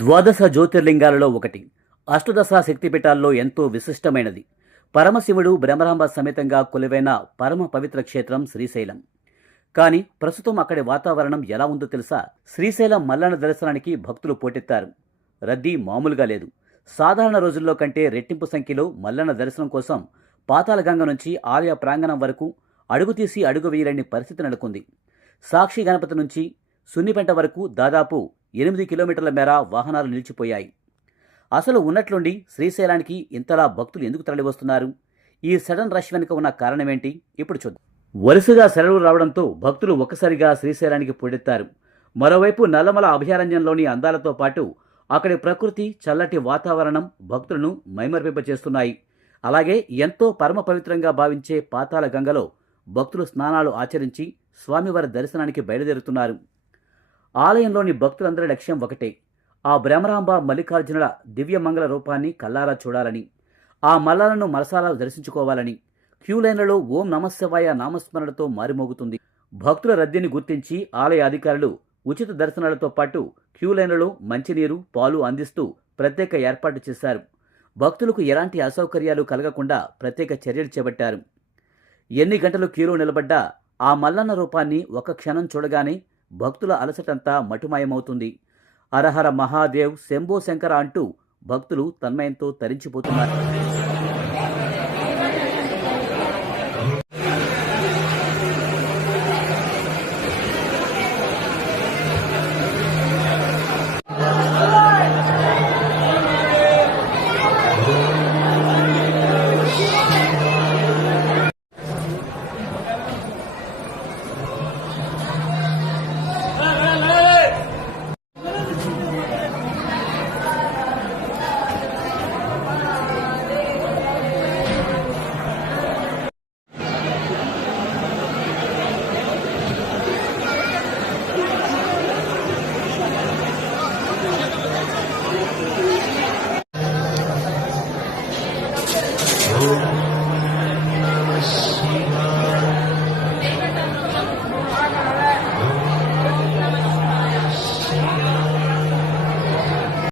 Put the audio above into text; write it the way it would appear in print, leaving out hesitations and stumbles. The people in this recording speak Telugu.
ద్వాదశ జ్యోతిర్లింగాలలో ఒకటి. అష్టదశ శక్తిపీఠాల్లో ఎంతో విశిష్టమైనది. పరమశివుడు బ్రహ్మరాంబ సమేతంగా కొలువైన పరమ పవిత్ర క్షేత్రం శ్రీశైలం. కానీ ప్రస్తుతం అక్కడి వాతావరణం ఎలా ఉందో తెలుసా? శ్రీశైలం మల్లన్న దర్శనానికి భక్తులు పోటెత్తారు. రద్దీ మామూలుగా లేదు. సాధారణ రోజుల్లో కంటే రెట్టింపు సంఖ్యలో మల్లన్న దర్శనం కోసం పాతాళగంగ నుంచి ఆలయ ప్రాంగణం వరకు అడుగు తీసి అడుగు వేయలేని పరిస్థితి నెలకొంది. సాక్షి గణపతి నుంచి సున్నిపెంట వరకు దాదాపు 8 కిలోమీటర్ల మేర వాహనాలు నిలిచిపోయాయి. అసలు ఉన్నట్లుండి శ్రీశైలానికి ఇంతలా భక్తులు ఎందుకు తరలివస్తున్నారు? ఈ సడన్ రష్ వెనుక ఉన్న కారణమేంటి? ఇప్పుడు చూద్దాం. వరుసగా సెలవులు రావడంతో భక్తులు ఒక్కసారిగా శ్రీశైలానికి పోటెత్తారు. మరోవైపు నల్లమల అభయారణ్యంలోని అందాలతో పాటు అక్కడి ప్రకృతి, చల్లటి వాతావరణం భక్తులను మైమర్పింపచేస్తున్నాయి. అలాగే ఎంతో పరమ పవిత్రంగా భావించే పాతాళ గంగలో భక్తులు స్నానాలు ఆచరించి స్వామివారి దర్శనానికి బయలుదేరుతున్నారు. ఆలయంలోని భక్తులందరి లక్ష్యం ఒకటే, ఆ బ్రహ్మరాంబ మల్లికార్జునుల దివ్యమంగళ రూపాన్ని కల్లారా చూడాలని, ఆ మల్లాలను మనసారా దర్శించుకోవాలని. క్యూ లైన్లలో ఓం నమశివాయ నామస్మరణతో మారిమోగుతుంది. భక్తుల రద్దీని గుర్తించి ఆలయ అధికారులు ఉచిత దర్శనాలతో పాటు క్యూ లైన్లలో మంచినీరు, పాలు అందిస్తూ ప్రత్యేక ఏర్పాటు చేశారు. భక్తులకు ఎలాంటి అసౌకర్యాలు కలగకుండా ప్రత్యేక చర్యలు చేపట్టారు. ఎన్ని గంటలు క్యూలో నిలబడ్డా ఆ మల్లన్న రూపాన్ని ఒక క్షణం చూడగానే భక్తుల అలసటంతా మటుమాయమవుతుంది. హరహర మహాదేవ్, శంభో శంకర అంటూ భక్తులు తన్మయంతో తరించిపోతున్నారు.